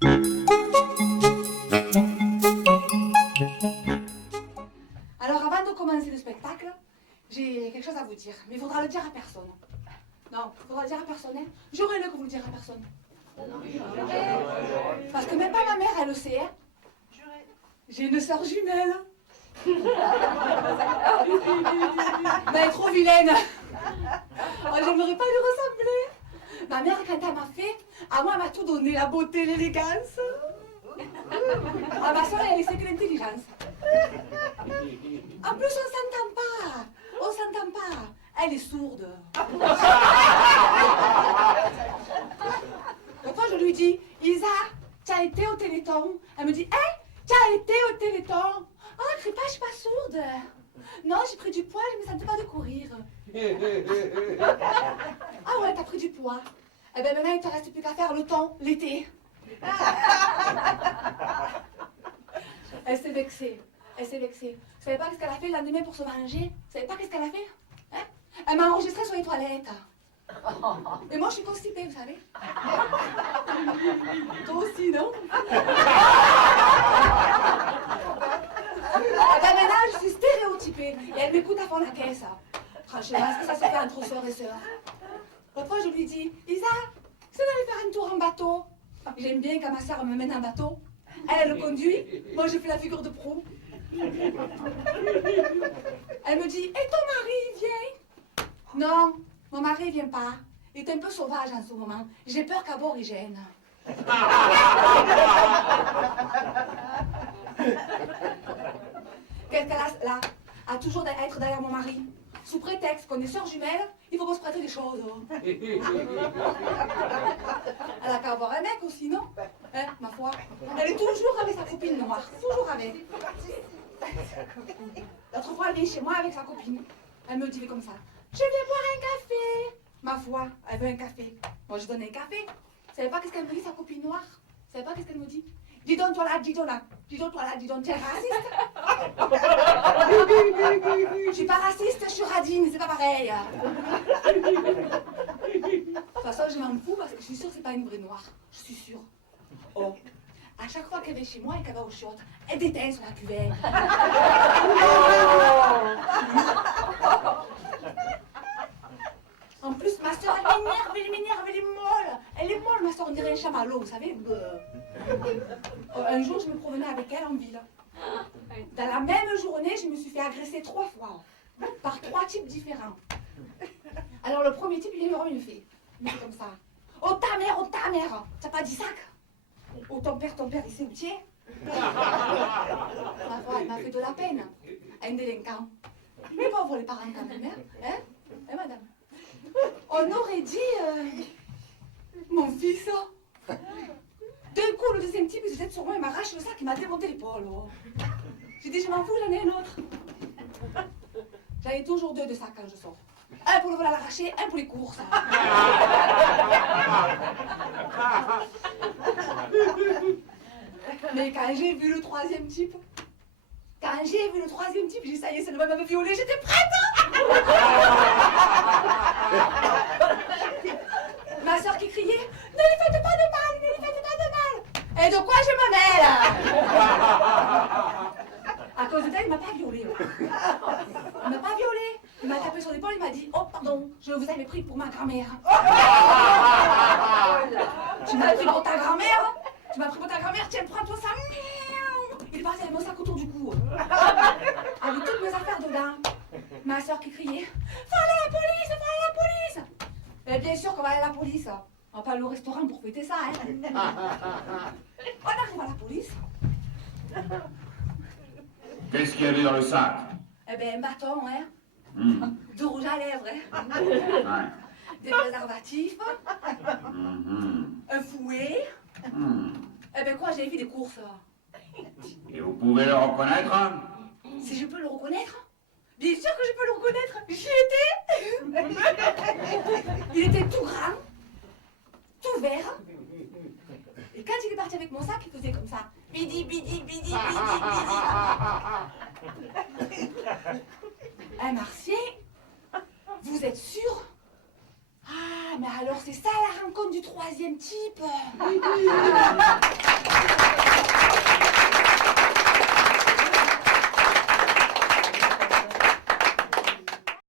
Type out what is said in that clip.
Alors, avant de commencer le spectacle, j'ai quelque chose à vous dire, mais il faudra le dire à personne. Non, il faudra le dire à personne, hein. Jurez-le que vous le direz à personne. Parce que même pas ma mère, elle le sait, hein. J'ai une sœur jumelle. Mais elle est trop vilaine. Oh, j'aimerais pas lui ressembler. Ma mère, quand elle m'a fait, à moi, elle m'a tout donné, la beauté, l'élégance. Ah, ma soeur, elle laissait que l'intelligence. En plus, on s'entend pas. On s'entend pas. Elle est sourde. L'autre fois, je lui dis, Isa, tu as été au Téléthon. Elle me dit, hein, tu as été au Téléthon. Oh, crie pas, je suis pas sourde. Non, j'ai pris du poids, je me sentais pas de courir. Ah ouais, t'as pris du poids. Eh ben maintenant, il te reste plus qu'à faire le temps, l'été. Elle s'est vexée. Elle s'est vexée. Vous savez pas ce qu'elle a fait le lendemain pour se manger? Vous savez pas qu'est-ce qu'elle a fait? Hein? Elle m'a enregistré sur les toilettes. Et moi, je suis constipée, vous savez. Toi aussi, non? Ben maintenant, je suis stéréotypée. Et elle m'écoute à fond la caisse. Franchement, est-ce que ça se fait entre sœurs et sœurs? L'autre fois, je lui dis, Isa, c'est d'aller faire un tour en bateau. J'aime bien quand ma sœur me mène en bateau. Elle le conduit. Moi, je fais la figure de proue. Elle me dit, et ton mari, il vient? Non, mon mari, il vient pas. Il est un peu sauvage en ce moment. J'ai peur qu'aborigène. Qu'est-ce qu'elle a là? À toujours être derrière mon mari. Sous prétexte qu'on est sœurs jumelles, il faut qu'on se prête des choses. Elle a qu'à avoir un mec aussi, non? Hein, ma foi. Elle est toujours avec sa copine noire. Toujours avec. L'autre fois, elle vient chez moi avec sa copine. Elle me dit comme ça, je vais boire un café. Ma foi, elle veut un café. Moi, je donne un café. Vous savez pas qu'est-ce qu'elle me dit, sa copine noire? Vous savez pas qu'est-ce qu'elle me dit? Dis donc, toi là, dis donc là. Dis donc, toi là, dis donc, tu es raciste? Je suis pas raciste, je suis radine, c'est pas pareil. De toute façon, je m'en fous parce que je suis sûre que c'est pas une vraie noire. Je suis sûre. Oh. À chaque fois qu'elle vient chez moi et qu'elle va aux chiottes, elle déteint sur la cuvette. En plus, ma soeur, elle m'énerve, elle est molle. Elle est molle, ma soeur, on dirait un chamallow, vous savez. Un jour, je me promenais avec elle en ville. Dans la même journée, je me suis fait agresser 3 fois, par 3 types différents. Alors, le premier type, il est heureux, il me fait comme ça. Oh ta mère, t'as pas dit ça? Oh ton père, il sait où tu es? Ma foi, elle m'a fait de la peine. Un délinquant. Mais pauvres les parents quand même, hein? Hein, madame? On aurait dit mon fils. D'un coup, le deuxième type, il se jette sur moi, il m'arrache le sac, il m'a démonté l'épaule. Oh. J'ai dit, je m'en fous, j'en ai un autre. J'en ai toujours 2 de sacs quand je sors. Un pour le vol à l'arraché, un pour les courses. Mais quand j'ai vu le 3e type, j'ai dit, ça y est, c'est le même m'avait violé, j'étais prête. Ma soeur qui criait, ne lui faites pas de mal, ne lui faites pas de mal. Et de quoi je me mêle? À cause de ça, il m'a pas violée. Il m'a pas violée. Il m'a tapé sur l'épaule, il m'a dit, oh pardon, je vous avais pris pour ma grand-mère. Tu m'as pris pour ta grand-mère? Tiens, prends-toi ça. Il est parti avec mon sac autour du cou. Avec toutes mes affaires dedans. Ma soeur qui criait, faut aller à la police. Mais bien sûr qu'on va aller à la police. On va pas aller au restaurant pour fêter ça, hein. On arrive à la police. Qu'est-ce qu'il y avait dans le sac? Eh ben, un bâton, hein. Du rouge à lèvres, hein. Ouais. Des préservatifs. Un fouet. Eh ben quoi, j'avais fait des courses. Et vous pouvez le reconnaître? Si je peux le reconnaître? Bien sûr que je peux le reconnaître. J'y étais. Il était tout grand, tout vert. Et quand il est parti avec mon sac, il faisait comme ça. Bidi, bidi, bidi, bidi, bidi. Un Martien? Vous êtes sûr? Ah, mais alors c'est ça la rencontre du 3e type.